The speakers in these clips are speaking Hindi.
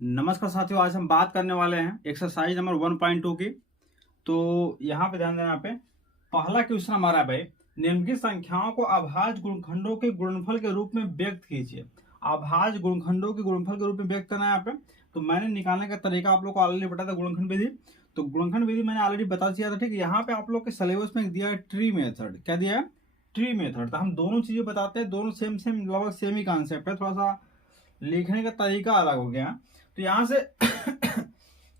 नमस्कार साथियों, आज हम बात करने वाले हैं एक्सरसाइज नंबर 1.2 की। तो यहाँ पे ध्यान देना। यहाँ पे पहला क्वेश्चन हमारा है भाई, निम्नलिखित संख्याओं को अभाज्य गुणनखंडों के गुणनफल के रूप में व्यक्त कीजिए। अभाज्य गुणनखंडों के गुणनफल के रूप में व्यक्त करना है यहाँ पे। तो मैंने निकालने का तरीका आप लोग को ऑलरेडी बताया था, गुणनखंड विधि। तो गुणनखंड विधि मैंने ऑलरेडी बता दिया था, ठीक है। यहाँ पे आप लोग के सिलेबस में दिया है ट्री मेथड। क्या दिया है? Tree method. तो हम दोनों चीजें बताते हैं, दोनों सेम सेम लगभग सेम ही कॉन्सेप्ट है, थोड़ा सा लिखने का तरीका अलग हो गया। तो यहाँ से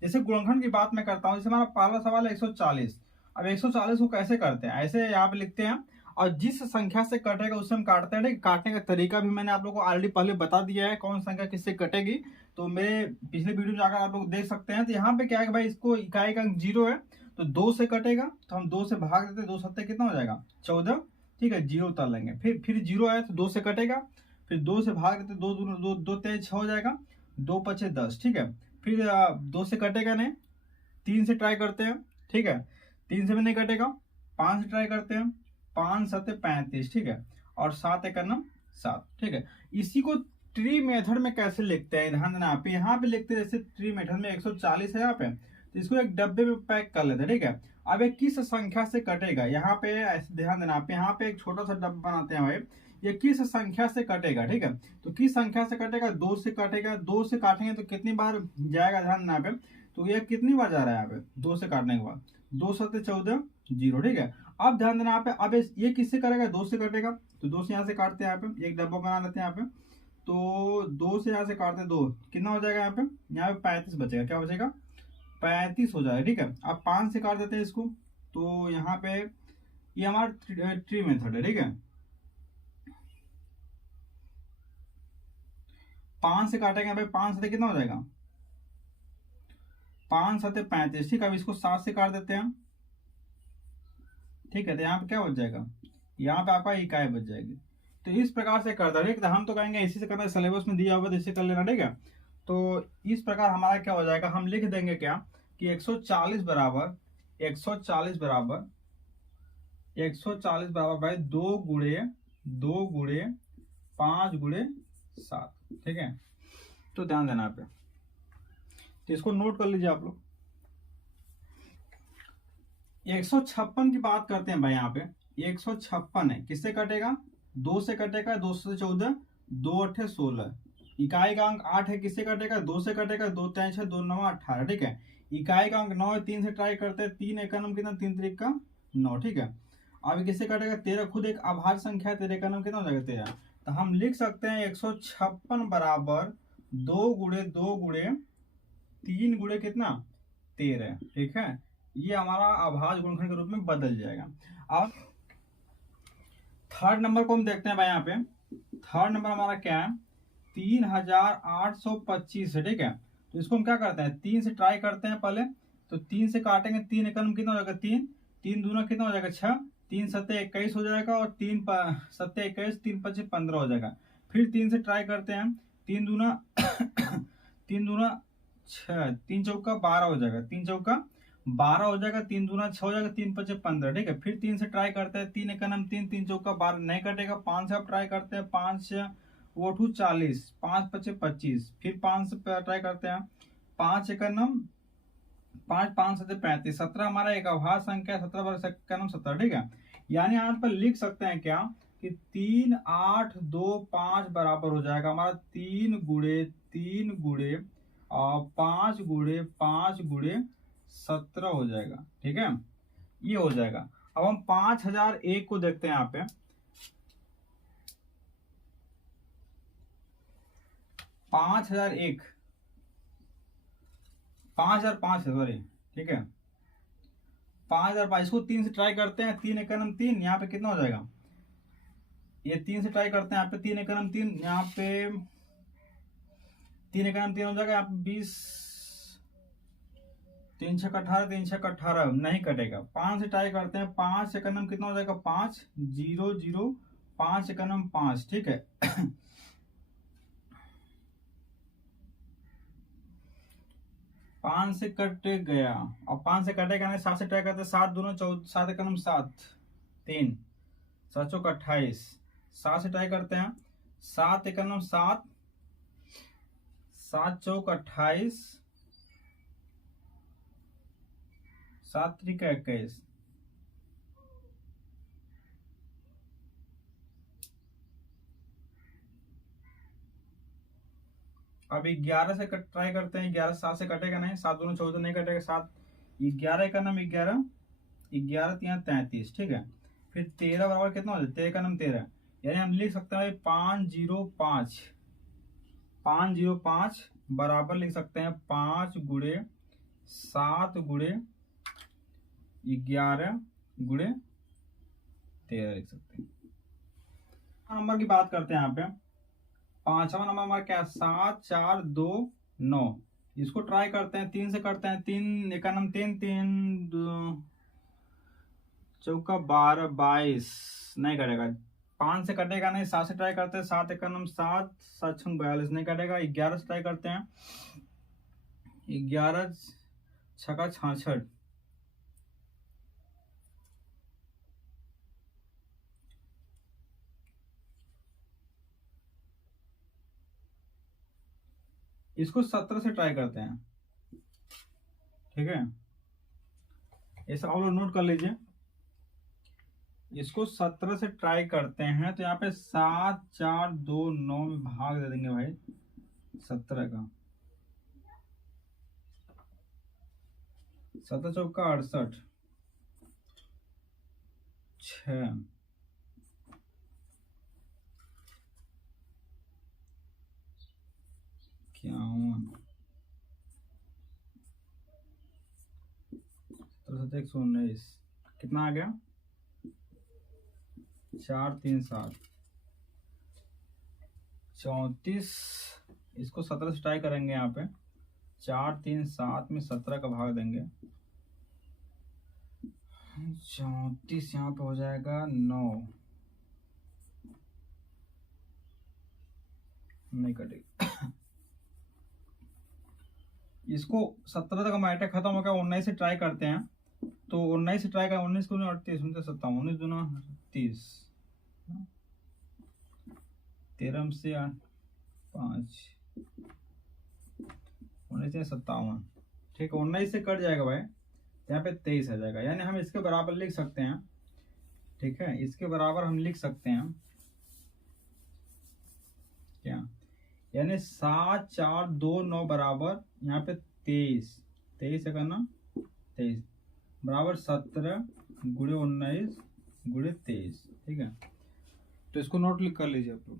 जैसे गुणनखंड की बात मैं करता हूँ, जैसे हमारा पहला सवाल है 140। अब 140 को कैसे करते हैं, ऐसे यहाँ पे लिखते हैं और जिस संख्या से कटेगा उससे हम काटते हैं। ठीक, काटने का तरीका भी मैंने आप लोगों को ऑलरेडी पहले बता दिया है, कौन संख्या किससे कटेगी। तो मेरे पिछले वीडियो में जाकर आप लोग देख सकते हैं। तो यहाँ पे क्या है कि भाई, इसको इकाई का अंक 0 है तो 2 से कटेगा, तो हम 2 से भाग देते हैं। 2 सत्ते कितना हो जाएगा? 14। ठीक है, 0 उतार लेंगे। फिर 0 है तो 2 से कटेगा, फिर 2 से भाग देते, 2 दूनी 2, 2 तेज 6 हो जाएगा, 2 पचे 10। ठीक है, फिर 2 से कटेगा नहीं, 3 से ट्राई करते हैं। ठीक है, 3 से भी नहीं कटेगा, 5 से ट्राई करते हैं। 5 सत्ते 35। ठीक है, और 7 एक 7। ठीक है, इसी को ट्री मेथड में कैसे लिखते हैं, ध्यान देना। आप यहाँ पे लिखते हैं, जैसे ट्री मेथड में 140 है यहाँ पे, तो इसको एक डब्बे में पैक कर लेते हैं। ठीक है, अब ये किस संख्या से कटेगा, यहाँ पे ऐसे ध्यान देना। आप यहाँ पे एक छोटा सा डब्बा बनाते हैं भाई, ये किस संख्या से कटेगा। ठीक है, तो किस संख्या से कटेगा? 2 से कटेगा। 2 से काटेंगे तो कितनी बार जाएगा, ध्यान देना पे। तो ये कितनी बार जा रहा है यहाँ पे? 2 से काटने के बाद 2 सत्ते 14, 0। ठीक है, अब ध्यान देना यहाँ पे। अब ये किससे करेगा? 2 से कटेगा, तो 2 से यहाँ से काटते हैं, यहाँ पे एक डब्बा बना लेते हैं यहाँ पे। तो 2 से यहाँ से काटते हैं, 2 कितना हो जाएगा यहाँ पे? यहाँ पे 35 बचेगा। क्या बचेगा? 35 हो जाएगा। ठीक है, अब 5 से काट देते हैं इसको, तो यहाँ पे ये हमारा ट्री मेथड है। ठीक है, 5 से काटेंगे भाई, 5 सत्ते कितना हो जाएगा? 5 सत्ते 35। ठीक है, अब इसको 7 से काट देते हैं। ठीक है, तो यहाँ पे क्या बच जाएगा? यहाँ पे आपका इकाई बच जाएगी। तो इस प्रकार से करता है। ठीक है, हम तो कहेंगे इसी से करना, सिलेबस में दिया होगा तो इसे कर लेना। ठीक है, तो इस प्रकार हमारा क्या हो जाएगा, हम लिख देंगे क्या कि 140 बराबर 140 बराबर 140 बराबर भाई 2 गुणे 5 गुणे 7। ठीक है, तो ध्यान देना पे, तो इसको नोट कर लीजिए आप लोग। 156 की बात करते हैं भाई। यहाँ पे 156 है, किससे कटेगा? 2 से कटेगा, 2 से 14, 2 अट्ठे 16। इकाई का अंक 8 है, किससे कटेगा? 2 से कटेगा, 2 3 6, 2 9 18। ठीक है, इकाई का अंक 9 है, 3 से ट्राई करते हैं। 3 एक नंबर कितना? 3 3 का 9। ठीक है, अब किससे कटेगा? 13। खुद एक अभाज्य संख्या है, 13 का नंबर कितना हो जाएगा? 13। तो हम लिख सकते हैं 156 बराबर 2 गुणे 2 गुणे 3 गुणे कितना? 13। ठीक है, ये हमारा अभाज्य गुणनखंड के रूप में बदल जाएगा। अब थर्ड नंबर को हम देखते हैं भाई। यहाँ पे थर्ड नंबर हमारा क्या है? 3825 है। ठीक है, तो इसको हम क्या करते हैं? 3 से ट्राई करते हैं पहले। तो 3 से काटेंगे, 3 एकम कितना हो जाएगा? 3। 3 दूना कितना हो जाएगा? 6। 3 सत्ते 21 हो जाएगा, और 3 सत्ते 21, 3 पच्चीस 15 हो जाएगा। फिर 3 से ट्राई करते हैं। 3 दूना 3 दूना 6, 3 चौका 12 हो जाएगा। 3 चौका 12 हो जाएगा, 3 दूना 6 हो जाएगा, 3 पचे 15। ठीक है, फिर 3 से ट्राई करते हैं। 3 एकम 3, 3 चौका 12 नहीं कटेगा। 5 से आप ट्राई करते हैं। 5 वो 40, 5 पचे 25। फिर 5 से ट्राई करते हैं। 5 एकम 5, 5 सत्ते 35। 17 हमारा एक अभाज्य संख्या है, 17 बार एकम 17। ठीक है, यानी यहाँ पर लिख सकते हैं क्या कि 3 8 2 5 बराबर हो जाएगा हमारा 3 गुणे 3 गुणे 5 गुणे 5 गुणे 17 हो जाएगा। ठीक है, ये हो जाएगा। अब हम 5001 को देखते हैं। यहाँ पे 5001 5005 है, सॉरी। ठीक है, 5005, इसको 3 से ट्राई करते हैं। 3 एकम 3, यहाँ पे कितना हो जाएगा? ये 3 से ट्राई करते हैं। यहाँ पे 3 एकम 3, यहाँ पे 3 एकम 3 हो जाएगा। यहाँ पे 20, 3 छक 18, 3 छक 18 नहीं कटेगा। 5 से ट्राई करते हैं। 5 एकम कितना हो जाएगा? 5 0 0 5 एकम 5। ठीक है, 5 से कट गया। अब 5 से कटेगा नहीं, 7 से ट्राई करते हैं। 7 दूना 14, 7 एकम 7, 3 7 चौक 28। 7 से ट्राई करते हैं। 7 एकम 7, 7 चौक 28, 7 त्रिका 21। अब 11 से ट्राई करते हैं। 11 7 से कटेगा नहीं, 7 दूनी 14 नहीं कटेगा, 7 11 का नाम 11, 11 3 33, ठीक है। फिर 13 बराबर कितना हो जाए, 13 का नाम 13, यानी हम लिख सकते हैं 505, 505 बराबर लिख सकते हैं 5 गुणे 7 गुणे 11 गुणे 13 लिख सकते हैं। नंबर की बात करते हैं यहाँ पे। 5वां नंबर हमारा क्या, 7 4 2 9। इसको ट्राई करते हैं, 3 से करते हैं। 3 एक नंबर 3, 3 चौका 12 22 नहीं कटेगा। 5 से कटेगा नहीं, 7 से ट्राई करते हैं। 7 एक नंबर 7, 7 6 42 नहीं कटेगा। 11 से ट्राई करते हैं। 11 छक्का 66, इसको 17 से ट्राई करते हैं, ठीक है। ऐसा आप लोग नोट कर लीजिए। इसको 17 से ट्राई करते हैं तो यहाँ पे 7 4 2 9 में भाग दे देंगे भाई 17 का। 7 चौका 68, 6 51, 17 119, कितना आ गया 4 3 7 34। इसको 17 से ट्राई करेंगे। यहाँ पे 4 3 7 में 17 का भाग देंगे, 34 यहाँ पे हो जाएगा 9, नहीं कटेगा। इसको 17 तक हमारा अटैक खत्म हो गया। 19 से ट्राई करते हैं तो 19 से ट्राई करें। 19 को 38 19 57, 19 दूना 30, 13 से 5, 19 से 57, ठीक है। 19 से कट जाएगा भाई, यहाँ पे 23 आ जाएगा। यानी हम इसके बराबर लिख सकते हैं, ठीक है। इसके बराबर हम लिख सकते हैं क्या, यानी 7 4 2 9 बराबर यहाँ पे 23, 23 है करना 23 बराबर 17 गुणे 19 गुणे 23, ठीक है। तो इसको नोट लिख कर लीजिए आप लोग।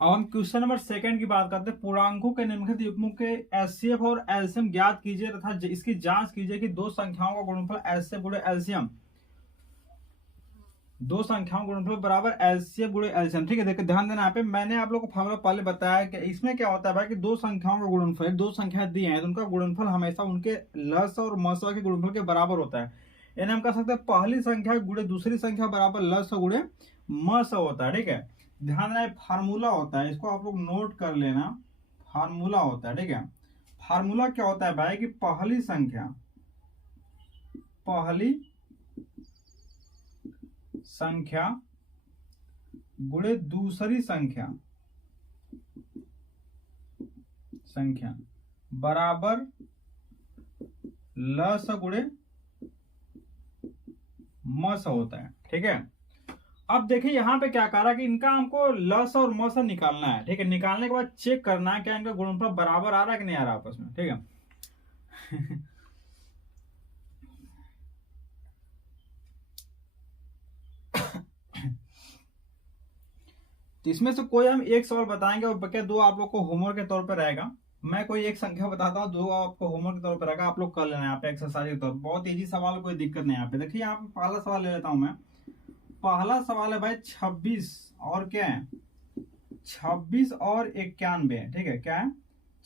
अब हम क्वेश्चन नंबर 2 की बात करते हैं। पूर्णांकों के निम्नलिखित युग्मों के एचसीएफ और एलसीएम ज्ञात कीजिए तथा इसकी जांच कीजिए कि दो संख्याओं का गुणनफल एचसीएफ गुणे एलसीएम, दो संख्याओं का गुणनफल बराबर एलसीएफ गुणे एलसीएम, ठीक है। देखिए ध्यान देना यहाँ पे, मैंने आप लोगों को फॉर्मूला पहले बताया कि इसमें क्या होता है भाई कि दो संख्याओं का गुणनफल, दो संख्या दी है तो उनका गुणनफल हमेशा उनके लस और मस के गुणनफल के बराबर होता है। यानी हम कह सकते हैं पहली संख्या गुणे दूसरी संख्या बराबर लस गुणे मस होता है, ठीक है। ध्यान रहे फार्मूला होता है, इसको आप लोग नोट कर लेना। फार्मूला होता है, ठीक है। फार्मूला क्या होता है भाई कि पहली संख्या गुणे दूसरी संख्या बराबर लस गुणे मस होता है, ठीक है। अब देखिए यहाँ पे क्या कह रहा है कि इनका हमको लस और मस निकालना है, ठीक है। निकालने के बाद चेक करना है क्या इनका गुणनफल बराबर आ रहा है कि नहीं आ रहा आपस में, ठीक है। तो इसमें से कोई हम एक सवाल बताएंगे और बकिया दो आप लोग को होमवर्क के तौर पर रहेगा। मैं कोई एक संख्या बताता हूँ, दो आपको होमवर्क के तौर पर रहेगा, आप लोग कर लेना यहाँ पे एक्सरसाइज के तौर पर। बहुत इजी सवाल, कोई दिक्कत नहीं। यहाँ पे देखिए, यहाँ पे पहला सवाल ले लेता हूँ मैं। पहला सवाल है भाई 26 और क्या है, 26 और 91, ठीक है। क्या है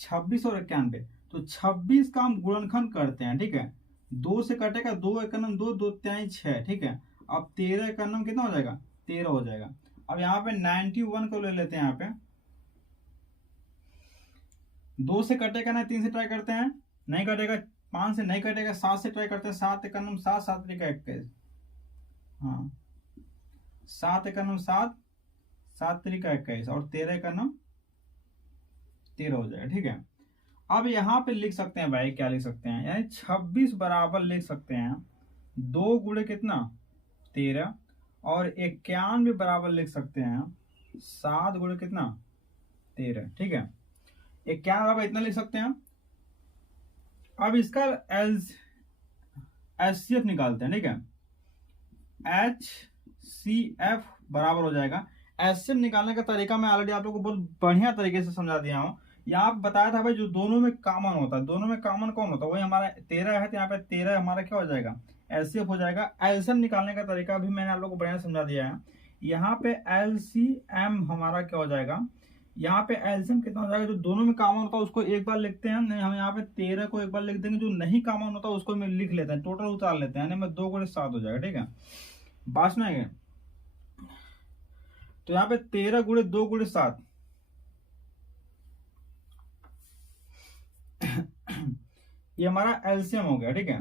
26 और 91। तो 26 का हम गुणनखंड करते हैं, ठीक है। 2 से कटेगा, 2 एक नम 2, 2 3 6, ठीक है। अब 13 एक नम कितना हो जाएगा 13 हो जाएगा। अब यहाँ पे 91 को ले लेते हैं। यहाँ पे 2 से कटेगा ना, 3 से ट्राई करते हैं, नहीं कटेगा। 5 से नहीं कटेगा, 7 से ट्राई करते हैं। 7 एक नम 7, 7 का 21, हाँ 7 एक नम 7, 7 का 21 और 13 का नम 13 हो जाएगा। ठीक है, अब यहाँ पे लिख सकते हैं भाई, क्या लिख सकते हैं, यानी 26 बराबर लिख सकते हैं 2 गुणे कितना 13, और 91 बराबर लिख सकते हैं 7 गुणे कितना 13। ठीक है, 91 बराबर इतना लिख सकते हैं। अब इसका HCF निकालते हैं। ठीक है, HCF बराबर हो जाएगा, HCF निकालने का तरीका मैं ऑलरेडी आप लोगों को बहुत बढ़िया तरीके से समझा दिया हूँ। यहाँ पे बताया था भाई जो दोनों में कॉमन होता है, दोनों में कॉमन कौन होता है, वही हमारा 13 है, तो यहाँ पे 13 हमारा क्या हो जाएगा LCF हो जाएगा। LCM निकालने का तरीका भी मैंने आप लोगों को बढ़िया समझा दिया है। यहाँ पे LCM हमारा क्या हो जाएगा, यहाँ पे LCM कितना हो जाएगा, जो दोनों में कॉमन होता है उसको एक बार लिखते हैं, नहीं हम यहाँ पे 13 को एक बार लिख देंगे, जो नहीं कॉमन होता उसको मैं लिख लेते हैं, टोटल उतार लेते हैं, यानी मैं 2 गुणे 7 हो जाएगा। ठीक है, बात सुनाएंगे, तो यहाँ पे 13 गुणे 2 गुणे 7 ये हमारा LCM हो गया। ठीक है,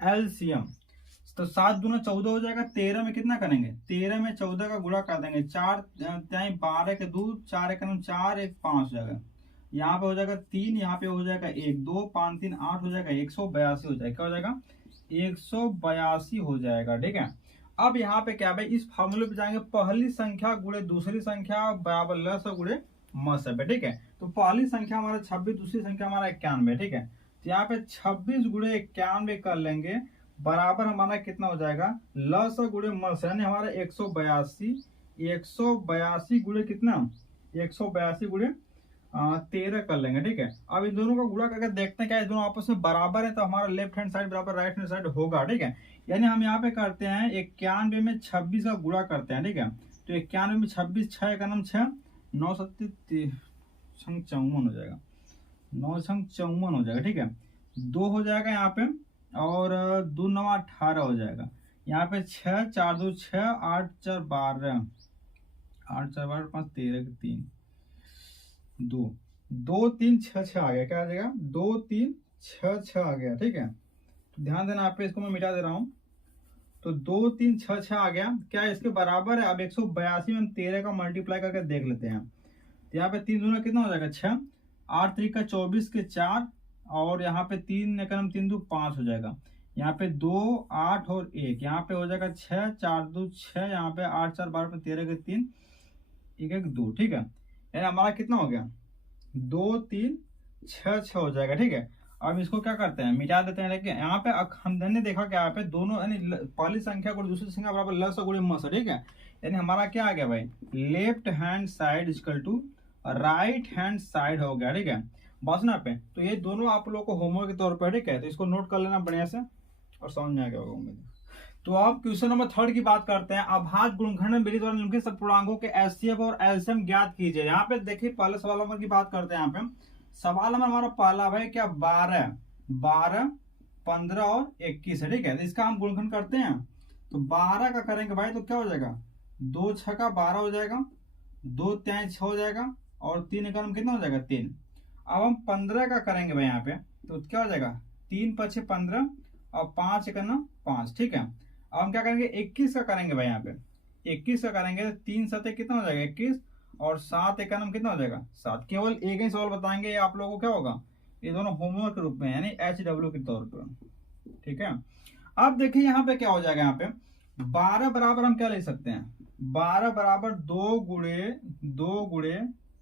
LCM तो 7 दूना 14 हो जाएगा। 13 में कितना करेंगे, 13 में 14 का गुणा कर देंगे, 4 12 के 2, 4 एक 4 1 5 हो जाएगा। यहाँ पे हो जाएगा 3, यहाँ पे हो जाएगा 1 2 5 3 8 हो जाएगा, 182 हो जाएगा। क्या हो जाएगा 182 हो जाएगा। ठीक है, अब यहाँ पे क्या भाई, इस फॉर्मूले पे जाएंगे, पहली संख्या गुणे दूसरी संख्या बराबर लस गुणे मस है। ठीक है, तो पहली संख्या हमारा 26, दूसरी संख्या हमारा 91। ठीक है, तो यहाँ पे 26 गुणे 91 कर लेंगे, बराबर हमारा कितना हो जाएगा लस गुणे मस, यानी हमारा 182 गुणे कितना 182 गुणे 13 कर लेंगे। ठीक है, अब इन दोनों का गुणा करके देखते हैं क्या दोनों आपस में बराबर है, तो हमारा लेफ्ट हैंड साइड बराबर राइट हैंड साइड होगा। ठीक है, यानी हम यहाँ पे करते हैं 91 में 26 का गुणा करते हैं। ठीक है, तो 91 में 26, 6 का नाम 6, 9 7 54 हो जाएगा, 9 54 हो जाएगा। ठीक है, 2 हो जाएगा यहाँ पे, और 2 9 18 हो जाएगा। यहाँ पे 6 4 2 6 8 4 12 8 4 12 5 13 3 2 2 3 6 6 आ गया। क्या आ जाएगा 2 3 6 6 आ गया। ठीक है, तो ध्यान देना आप पे, इसको मैं मिटा दे रहा हूँ, तो 2 3 6 6 आ गया। क्या इसके बराबर है, अब 182 में हम 13 का मल्टीप्लाई करके देख लेते हैं। तो यहाँ पे 3 दूना कितना हो जाएगा 6, 8 3 का 24 के 4, और यहाँ पे 3 एकम 3 2 5 हो जाएगा। यहाँ पे 2 8 और 1, यहाँ पे हो जाएगा 6 4 2 6, यहाँ पे 8 4 12 13 के 3 1 1 2। ठीक है, यानी हमारा कितना हो गया 2 3 6 6 हो जाएगा। ठीक है, अब इसको क्या करते हैं मिटा देते हैं। लेकिन यहाँ पे हमने देखा क्या, यहाँ पे दोनों यानी पहली संख्या को दूसरी संख्या बराबर लस गुणे मस। ठीक है, यानी हमारा क्या आ गया भाई, left hand side equal to right hand side हो गया। ठीक है, बस ना पे, तो ये दोनों आप लोगों को होमवर्क के तौर पर। ठीक है, तो इसको नोट कर लेना बढ़िया से और समझ में आ गया होगा उम्मीद। तो अब क्वेश्चन नंबर 3 की बात करते हैं। अभाज्य गुणनखंड में विधि द्वारा निम्नलिखित सपूर्णांकों के HCF और LCM ज्ञात कीजिए। यहाँ पे देखिए पहले सवाल नंबर की बात करते हैं। यहाँ पे सवाल नंबर हमारा पहला भाई क्या 12 12 15 और 21 है। ठीक है, तो इसका हम गुणनखंड करते हैं, तो 12 का करेंगे भाई तो क्या हो जाएगा 2 6 का 12 हो जाएगा, 2 3 6 हो जाएगा, और 3 एकम कितना हो जाएगा 3। अब हम 15 का करेंगे भाई यहाँ पे, तो क्या हो जाएगा 3 5 15 और 5 एकम 5। ठीक है, अब हम क्या करेंगे 21 का करेंगे भाई यहाँ पे, 21 का करेंगे तो 3 7 कितना हो जाएगा 21, और 7 एकम कितना हो जाएगा 7। केवल एक ही सवाल बताएंगे, ये आप लोगों को क्या होगा, ये दोनों होमवर्क के रूप में यानी HW के तौर पर। ठीक है, अब देखिए यहाँ पे क्या हो जाएगा, यहाँ पे 12 बराबर हम क्या ले सकते हैं, 12 बराबर 2 गुणे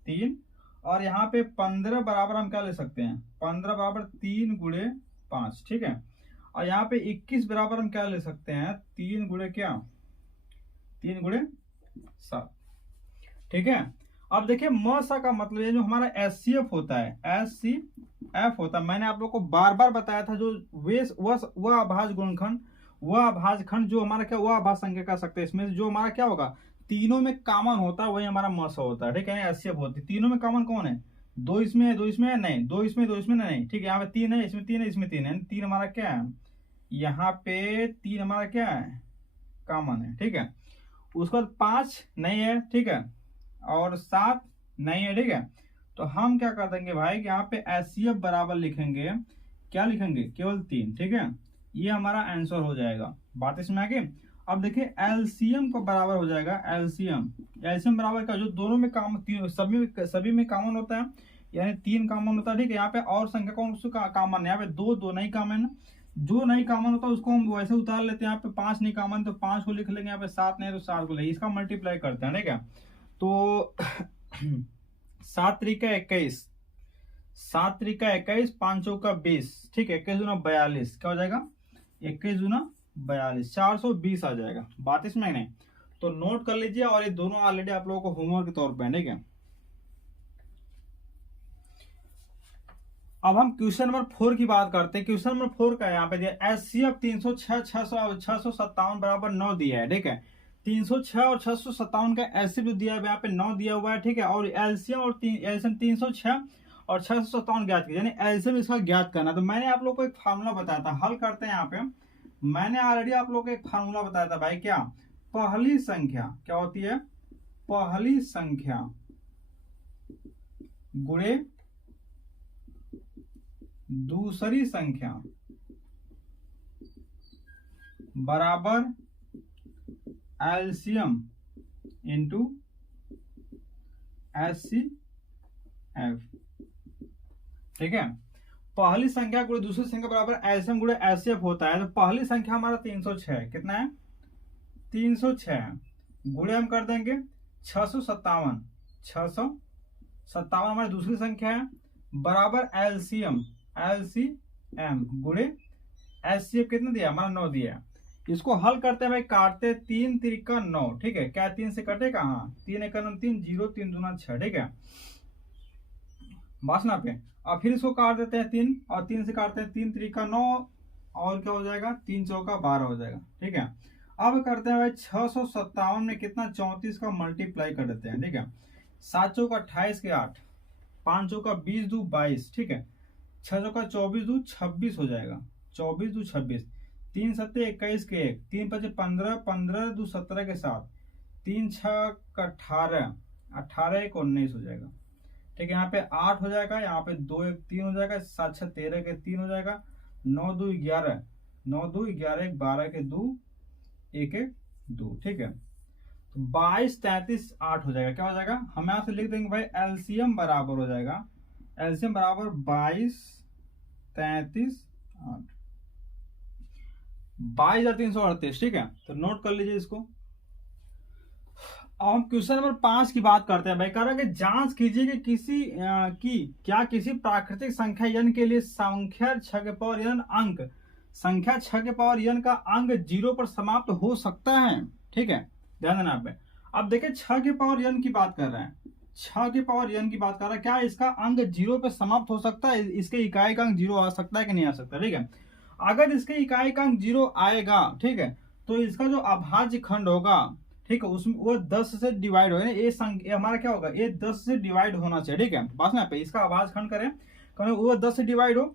3, और यहाँ पे 15 बराबर हम क्या ले सकते हैं, 15 बराबर 3 गुणे 5। ठीक है, और यहाँ पे 21 बराबर हम क्या ले सकते हैं 3 गुणे क्या 3 गुणे 7। ठीक है, अब देखिए मसा का मतलब ये जो हमारा HCF होता है, HCF होता है, मैंने आप लोग को बार बार बताया था, जो वह अभाज्य गुणनखंड, वह अभाज्य खंड जो हमारा क्या वह अभाज्य संख्या कर सकते हैं, इसमें जो हमारा क्या होगा तीनों में कॉमन होता है वही हमारा मसा होता है। ठीक है, HCF होती है। तीनों में कॉमन कौन है, 2 इसमें है 2 इसमें है नहीं, 2 इसमें 2 इसमें नहीं। ठीक है, यहाँ पे 3 है, इसमें 3 है, इसमें 3 है, 3 हमारा क्या है, यहाँ पे 3 हमारा क्या है कॉमन है। ठीक है, उसके बाद 5 नहीं है। ठीक है, और 7 नहीं है। ठीक है, तो हम क्या कर देंगे भाई यहाँ पे HCF बराबर लिखेंगे, क्या लिखेंगे केवल 3। ठीक है, ये हमारा आंसर हो जाएगा। बात इसमें आगे, अब देखिए एलसीएम को बराबर हो जाएगा, एलसीएम बराबर का जो दोनों में सभी में कॉमन होता है, यानी 3 कॉमन होता है, ठीक है। यहाँ पे और संख्या कौन सी कॉमन है, यहाँ पे दो नहीं कॉमन, जो नहीं कॉमन होता है उसको हम वैसे उतार लेते हैं। यहाँ पे 5 नहीं कॉमन तो 5 को लिख लेंगे, यहाँ पे 7 नहीं तो 7 को लेंगे, इसका मल्टीप्लाई करते हैं, ठीक है। तो 7 त्रिका 21, 7 त्रिका 21, 5 चौका 20, ठीक है। 21 दूना 42, क्या हो जाएगा 21 दूना 42, 420 आ जाएगा। बात इसमें नहीं, तो नोट कर लीजिए, और ये दोनों ऑलरेडी आप लोगों को होमवर्क के तौर पे, ठीक है। अब हम क्वेश्चन नंबर 4 की बात करते हैं। क्वेश्चन नंबर 4 का यहाँ पे दिया एचसीएफ 306 657 बराबर 9 दिया है, ठीक है। 306 और 657 का एचसीएफ जो दिया है यहाँ पे 9 दिया हुआ है, ठीक है। और एलसीएम और एलसीएम 306 और 657 ज्ञात किया, यानी एलसीएम इसका ज्ञात करना। तो मैंने आप लोग को एक फार्मूला बताया था, हल करते हैं यहाँ पे। मैंने ऑलरेडी आप लोग को एक फार्मूला बताया था भाई, क्या पहली संख्या क्या होती है, पहली संख्या गुणे दूसरी संख्या बराबर एलसीएम इंटू एचसीएफ, ठीक है। पहली संख्या गुणे दूसरी संख्या बराबर एलसीएम गुणे एचसीएफ होता है। तो पहली संख्या हमारा 306, कितना है 306, गुणे हम कर देंगे 657, 657 हमारी दूसरी संख्या है, बराबर एलसीएम गुणे एचसीएफ कितना दिया हमारा 9 दिया। इसको हल करते हैं भाई, काटते 3 त्रिका 9, ठीक है। क्या 3 से कटेगा, हाँ 3 एक 3, 0 3 दूना 6, ठीक है। बासना पे अब फिर इसको काट देते हैं 3, और 3 से काटते हैं 3 त्रिका 9, और क्या हो जाएगा 3 चौका 12 हो जाएगा, ठीक है। अब करते हैं भाई 657 में कितना 34 का मल्टीप्लाई कर देते हैं, ठीक है। 7 चौका 28 के 8, 5 चौका 20 दू 22, ठीक है। 6 चौका 24 दू 26 हो जाएगा, 24 दू 26, 3 सत्ते 21 के 1, 3 पचे 15, 15 दू 17 के 7, 3 6 का 18, 18 एक 19 हो जाएगा, ठीक है। यहाँ पे 8 हो जाएगा, यहाँ पे 2 1 3 हो जाएगा, 7 6 13 के 3 हो जाएगा, 9 2 11, 9 2 11 1 12 के 2 1 1 2, ठीक है। तो 22 33 8 हो जाएगा, क्या हो जाएगा हम यहाँ से लिख देंगे भाई एलसीएम बराबर हो जाएगा, एलसीएम बराबर 22 33 8, 22,338, ठीक है। तो नोट कर लीजिए इसको। अब हम क्वेश्चन नंबर 5 की बात करते हैं भाई। कह रहा है कि जांच कीजिए कि किसी प्राकृतिक संख्या n के लिए संख्या 6 के पावर n अंक संख्या 6 के पावर n का अंक 0 पर समाप्त हो सकता है, ठीक है। ध्यान देना आप। अब देखिए 6 के पावर n की बात कर रहे हैं, 6 के पावर n की बात कर रहा है, क्या इसका अंक 0 पे समाप्त हो सकता है, इसके इकाई का अंक 0 आ सकता है कि नहीं आ सकता, ठीक है। अगर इसके इकाई का अंक 0 आएगा, ठीक है, तो इसका जो अभाज्य खंड होगा, ठीक है, उसमें वो 10 से डिवाइड होगा, ये हमारा क्या होगा, ये 10 से डिवाइड होना चाहिए, ठीक है। बस ना पे इसका अभाज्य खंड करें, वो 10 से डिवाइड हो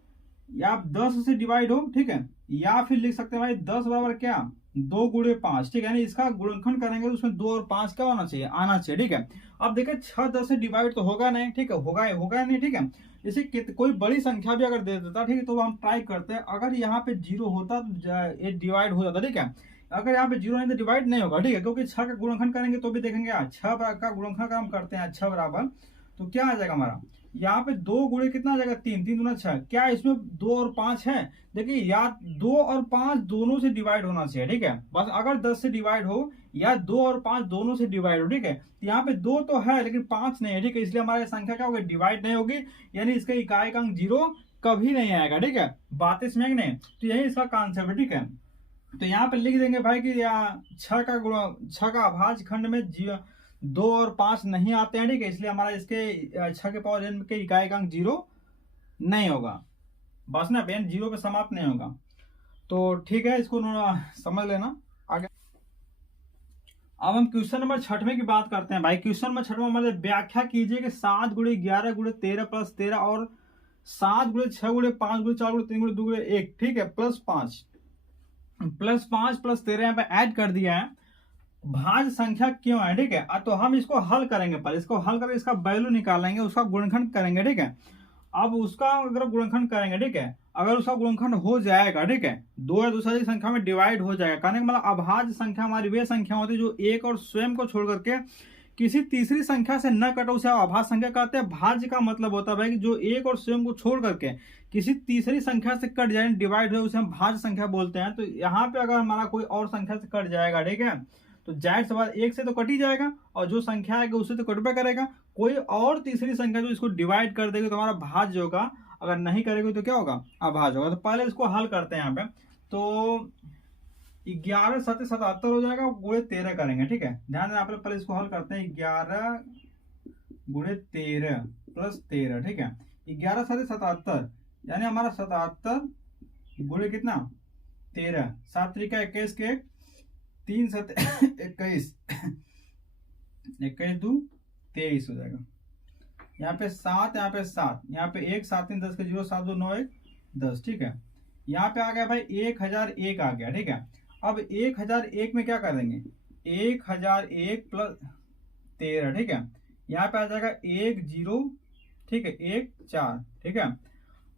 या 10 से डिवाइड हो, ठीक है। या फिर लिख सकते हैं भाई 10 बराबर क्या 2 गुणे 5, ठीक है। यानी इसका गुणनखंड करेंगे तो उसमें 2 और 5 क्या होना चाहिए, आना चाहिए, ठीक है। अब देखिए 6 10 से डिवाइड तो होगा नहीं, ठीक है, होगा नहीं, ठीक है। जैसे कोई बड़ी संख्या भी अगर दे देता, ठीक है, तो हम ट्राई करते हैं, अगर यहाँ पे 0 होता तो ये डिवाइड हो जाता, ठीक है। अगर यहाँ पे 0 नहीं तो डिवाइड नहीं होगा, ठीक है, क्योंकि 6 का गुणनखंड करेंगे तो भी देखेंगे 6 का गुणनखंड अगर हम करते हैं 6 बराबर, तो क्या आ जाएगा हमारा, यहाँ पे 2 गुणे कितना आ जाएगा 3, 3 दूना 6, क्या इसमें 2 और 5 है, देखिए या 2 और 5 दोनों से डिवाइड होना चाहिए, ठीक है। बस अगर 10 से डिवाइड हो या 2 और 5 दोनों से डिवाइड हो, ठीक है। तो यहाँ पे 2 तो है लेकिन 5 नहीं है, ठीक है, इसलिए हमारी संख्या क्या होगी, डिवाइड नहीं होगी, यानी इसका इकाई का अंक 0 कभी नहीं आएगा, ठीक है। बात इसमें नहीं, तो यही इसका कॉन्सेप्ट है, ठीक है। तो यहाँ पे लिख देंगे भाई कि 6 का अभाज्य खंड में 2 और 5 नहीं आते हैं, ठीक है, इसलिए हमारा इसके 6 के पावर n के इकाई का अंक 0 नहीं होगा, बस ना n 0 पे समाप्त नहीं होगा। तो ठीक है, इसको समझ लेना आगे। अब हम क्वेश्चन नंबर 6 की बात करते हैं भाई। क्वेश्चन नंबर 6 मतलब व्याख्या कीजिए कि 7 गुणे 11 गुणे 13 प्लस 13 और 7 गुणे 6 गुणे 5 गुणे 4 गुणे 3 गुणे 2 गुणे 1, ठीक है, प्लस 5 प्लस 13 यहाँ पे ऐड कर दिया है, भाज्य संख्या क्यों है, ठीक है। तो हम इसको हल करेंगे, पर इसको हल करके इसका वैल्यू निकालेंगे, उसका गुणनखंड करेंगे, ठीक है। अब उसका अगर गुणनखंड करेंगे, ठीक है, अगर उसका गुणनखंड हो जाएगा, ठीक है, दो या दूसरी संख्या में डिवाइड हो जाएगा, कहने का मतलब अभाज्य संख्या हमारी वे संख्या होती है जो एक और स्वयं को छोड़ करके किसी तीसरी संख्या से न कटे, उसे अभाज्य संख्या कहते हैं। भाज्य का मतलब होता है भाई कि जो एक और स्वयं को छोड़ करके किसी तीसरी संख्या से कट जाए, डिवाइड हो, उसे हम भाज्य संख्या बोलते हैं। तो यहाँ पे अगर हमारा कोई और संख्या से कट जाएगा, ठीक है, तो जाहिर सी बात एक से तो कट ही जाएगा, और जो संख्या आएगी उससे तो कटबे करेगा। कोई और तीसरी संख्या जो इसको डिवाइड कर देगी तो हमारा भाज्य होगा, अगर नहीं करेगी तो क्या होगा, अभाज्य होगा। तो पहले इसको हल करते हैं यहाँ पे। तो 11 7 77 हो जाएगा, गुणे 13 करेंगे, ठीक है, ध्यान देना। पहले इसको हल करते हैं, 11 गुणे 13 प्लस 13, ठीक है, 11 7 77, यानी हमारा 77 गुणे कितना 13, 7 त्रिका 21 के 3 7 21, 21 2 23 हो जाएगा। यहाँ पे 7, यहाँ पे 7, यहाँ पे 1 7 3 10 के 0 7 2 9 1 10, ठीक है। यहाँ पे आ गया भाई 1001 आ गया, ठीक है। अब 1001 में क्या करेंगे, 1001 प्लस 13, ठीक है, यहाँ पे आ जाएगा 1 0, ठीक है, 1 4, ठीक है,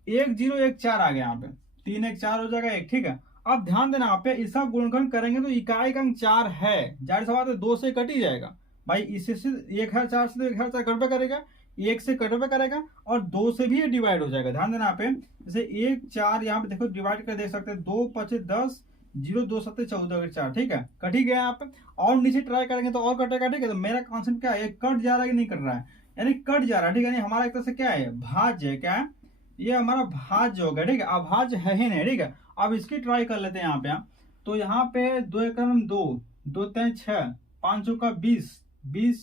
1 0 1 4 आ गया, यहाँ पे 3 1 4 हो जाएगा 1, ठीक है। अब ध्यान देना, यहाँ पे इसका गुणनखंड करेंगे तो इकाई का अंक 4 है, जाहिर सी बात है 2 से कट ही जाएगा भाई, इससे 1004 से तो 1004 कटबे करेगा, 1 से कटबे करेगा, और 2 से भी ये डिवाइड हो जाएगा। ध्यान देना यहाँ पे, जैसे 1 4 यहाँ पे देखो डिवाइड कर देख सकते हैं, 2 5 10 0 2 7 14 4, ठीक है, कट ही गया यहाँ पे। और नीचे ट्राई करेंगे तो और कटेगा, ठीक है। तो मेरा कॉन्सेप्ट क्या है, कट जा रहा है कि नहीं कट रहा है, यानी कट जा रहा है, ठीक है, यानी हमारा एक तरह से क्या है, भाज्य है, क्या है ये हमारा भाज्य हो गया, ठीक है, अभाज्य है ही नहीं, ठीक है। अब इसकी ट्राई कर लेते हैं यहाँ पे। तो यहाँ पे 2 एकम 2 2 3 6 5 चौका 20 20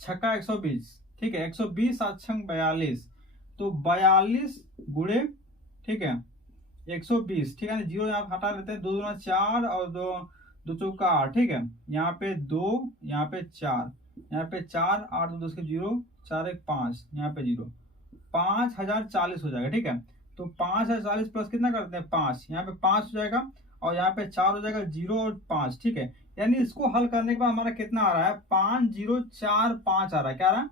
छक्का 120, ठीक है, 120 7 छंग 42, तो 42 गुणे, ठीक है, 120, ठीक है, जीरो यहाँ हटा लेते हैं, 2 दूना 4 और 2 चौका 8, ठीक है, यहाँ पे 2, यहाँ पे 4, यहाँ पे 4 8 2 10 के 0 4 1 5, यहाँ पे 0, 5040 हो जाएगा, ठीक है। तो 5040 प्लस कितना करते हैं 5, यहाँ पे 5 हो जाएगा, और यहाँ पे 4 हो जाएगा, 0 और 5, ठीक है। यानी इसको हल करने के बाद हमारा कितना आ रहा है, 5045 आ रहा है, क्या आ रहा है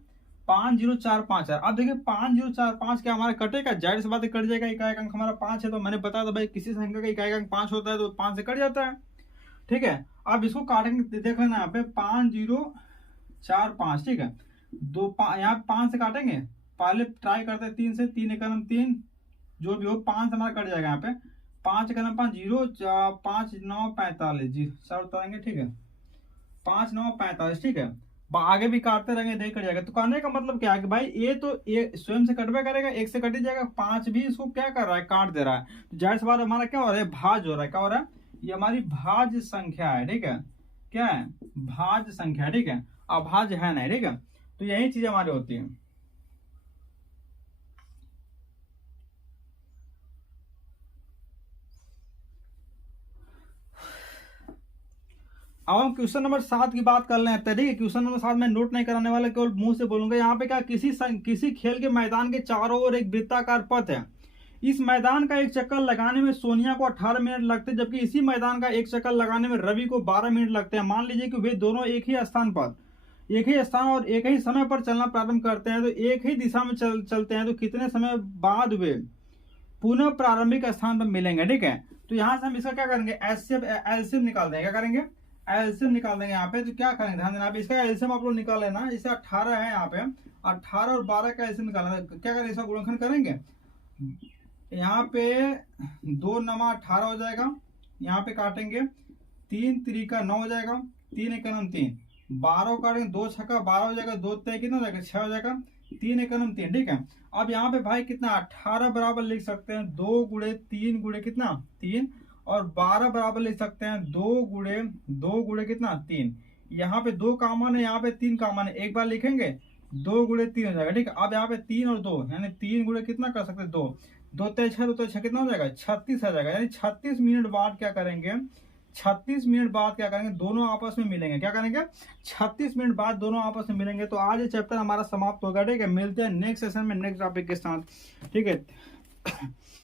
5045 आ रहा है। अब देखिए 5045 क्या हमारा कटेगा, जाहिर सी बात है कट जाएगा, इकाई अंक हमारा 5 है, तो मैंने बताया था भाई किसी संख्या का इकाई अंक 5 होता है तो 5 से कट जाता है, ठीक है। अब इसको काटेंगे, देख लेना यहाँ पे 5045, ठीक है, यहाँ 5 से काटेंगे, पहले ट्राई करते हैं 3 से, 3 एकम 3 जो भी हो, 5 से हमारा कट जाएगा, यहाँ पे 5 एकम 5 0 5 9 45 जी सर उतारेंगे, ठीक है, 5 9 45, ठीक है। आगे भी काटते रहेंगे, नहीं कट जाएगा। तो कहने का मतलब क्या है कि भाई ये तो ये स्वयं से कटवे करेगा, 1 से कट ही जाएगा, 5 भी इसको क्या कर रहा है, काट दे रहा है। तो जाहिर सी बात हमारा क्या हो रहा है, भाज्य हो रहा है, क्या हो रहा है, ये हमारी भाज्य संख्या है, ठीक है, क्या है भाज्य संख्या, ठीक है, अभाज्य है नहीं, ठीक है। तो यही चीज हमारी होती है। अब हम क्वेश्चन नंबर 7 की बात कर लेते हैं, ठीक है। क्वेश्चन नंबर 7 में नोट नहीं कराने वाला, केवल मुंह से बोलूंगा। यहाँ पे क्या, किसी खेल के मैदान के चारों ओर एक वृत्ताकार पथ है। इस मैदान का एक चक्कर लगाने में सोनिया को 18 मिनट लगते हैं, जबकि इसी मैदान का एक चक्कर लगाने में रवि को 12 मिनट लगते हैं। मान लीजिए कि वे दोनों एक ही स्थान और एक ही समय पर चलना प्रारंभ करते हैं, तो एक ही दिशा में चलते हैं, तो कितने समय बाद वे पुनः प्रारंभिक स्थान पर मिलेंगे, ठीक है। तो यहाँ से हम इसका क्या करेंगे, एलसीएम निकाल देंगे, क्या करेंगे, एलसीएम निकाल देंगे। यहाँ पे तो क्या करेंगे, ध्यान देना, इसका एलसीएम आप लोग निकाल लेना। इसे 18 है, यहाँ पे 18 और 12 का एलसीएम निकालना। क्या करेंगे, इसका गुणनखंड करेंगे। यहाँ पे 2 नमा 18 हो जाएगा, यहाँ पे काटेंगे 3 त्रिका 9 हो जाएगा, 3 एकम 3, 12 काटेंगे, 2 छक्का 12 हो जाएगा, 2 तय कितना हो जाएगा 6 हो जाएगा, 3 एकम 3, ठीक है। अब यहाँ पे भाई कितना 18 बराबर लिख सकते हैं 2 गुणे 3 गुणे कितना 3, और 12 बराबर लिख सकते हैं 2 गुणे कितना 3। यहाँ पे 2 कॉमन है, यहाँ पे 3 कॉमन है, एक बार लिखेंगे 2 गुणे 3 हो जाएगा, ठीक है। अब यहाँ पे 3 और 2 यानी 3 गुणे कितना कर सकते हैं 2, 2 तय 6, 2 तय 6 कितना हो जाएगा 36 आ जाएगा। यानी 36 मिनट बाद क्या करेंगे, 36 मिनट बाद क्या करेंगे, दोनों आपस में मिलेंगे। क्या करेंगे, 36 मिनट बाद दोनों आपस में मिलेंगे। तो आज ये चैप्टर हमारा समाप्त होगा, ठीक है। मिलते हैं नेक्स्ट सेशन में नेक्स्ट टॉपिक के साथ, ठीक है।